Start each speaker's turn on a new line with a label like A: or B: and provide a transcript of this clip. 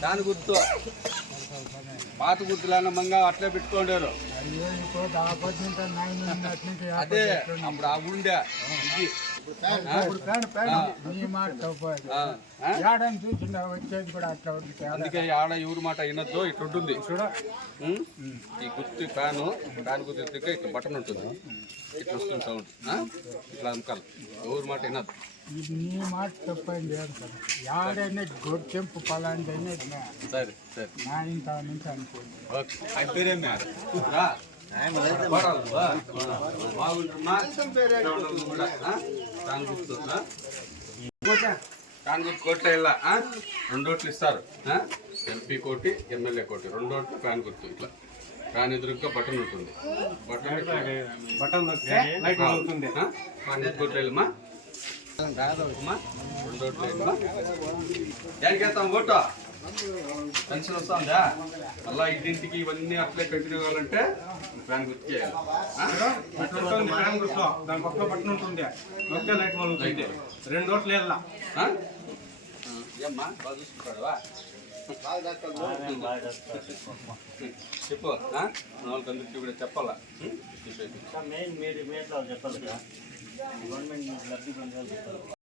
A: దాని గుర్తు. పాత గుర్తులన్న మంగా అట్లే పెట్టుకోండారు అదే అప్పుడు ఆ ఉండే ఇది.
B: ఏడని చూసిండ వచ్చేది కూడా అట్లా
A: అందుకే ఆడ ఎవరి మాట వినొద్దు ఇట్లా ఉంటుంది.
B: చూడ?
A: ఈ గుర్తు ఫ్యాను ఫ్యాన్ గుర్తు ఇట్లా బటన్ ఉంటుంది. ఇట్లా వస్తుంది సౌండ్? ఇట్లా అమ్మకాలి ఎవరి మాట వినద్దు.
B: నీ మాట తప్పైంది ఏడైనా గొడ్చెంపు పలాంటి
A: సరే సరే
B: నా ఇంత నుంచి అనుకోండి
A: ఓకే ఆయన ఫ్యాన్ గుర్తు కోట్ల ఇళ్ళ రెండు ఓట్లు ఇస్తారు? ఎంపీ కోటి ఎమ్మెల్యే కోటి. రెండు ఓట్లు ఫ్యాన్ గుర్తు ఇట్లా. ఫ్యాన్ ఎదురుగా బటన్ ఉంటుంది. బటన్ బటన్ లైట్ అవుతుంది ఫ్యాన్ కోట్ల రెండు ఓట్లు ఇల్లమ్మా దేనికి వేస్తాం ఓటు? పెన్షన్ వస్తుందా? అలా ఇంటింటికి ఇవన్నీ అట్లే కంటిన్యూ కావాలంటే ఫ్యాన్ గుర్తు చేయాలి.
C: ఫ్యాన్ గుర్తు. దాని పక్కన బట్టన్ ఉంటుంది. నొక్కే లైట్ మొదలుతుంది రెండు ఓట్లు వెళ్ళా?
A: ఏమ్మా? బాగా చూసుకుంటాడువా? చెప్పు. ఆ? మన వాళ్ళకందరికీ కూడా చెప్పాలా?
D: మెయిన్ మీరు మీరు చెప్పాలి కదా. గవర్నమెంట్ లబ్ధి పొందాలి చెప్పాలి.